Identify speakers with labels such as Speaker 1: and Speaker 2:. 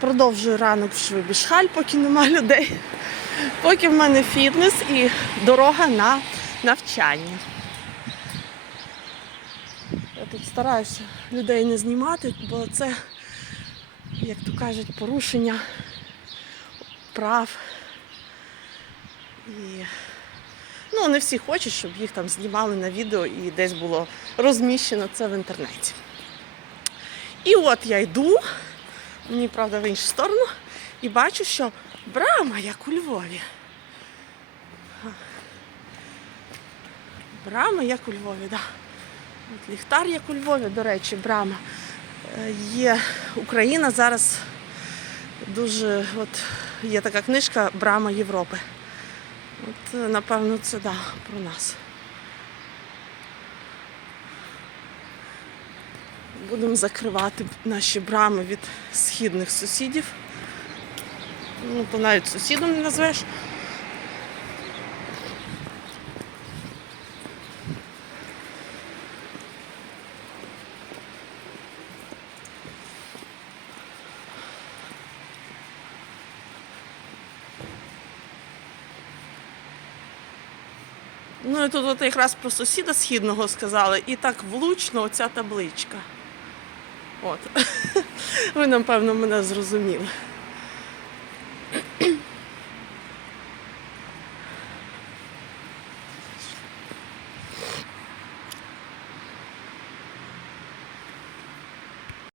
Speaker 1: Продовжую ранок в Швибішхаль, поки нема людей. Поки в мене фітнес і дорога на навчання. Я тут стараюся людей не знімати, бо це, як то кажуть, порушення прав. І ну, не всі хочуть, щоб їх там знімали на відео і десь було розміщено це в інтернеті. І от я йду, мені правда в іншу сторону, і бачу, що брама, як у Львові. Брама, як у Львові, так. Да. От ліхтар, як у Львові, до речі, брама. Е, Є Україна зараз дуже, от є така книжка Брама Європи. От, напевно, це да, про нас. Будемо закривати наші брами від східних сусідів. Ну, то навіть сусідом не назвеш. Ну і тут от якраз про сусіда східного сказали, і так влучно оця табличка. От. Ви, напевно, мене зрозуміли.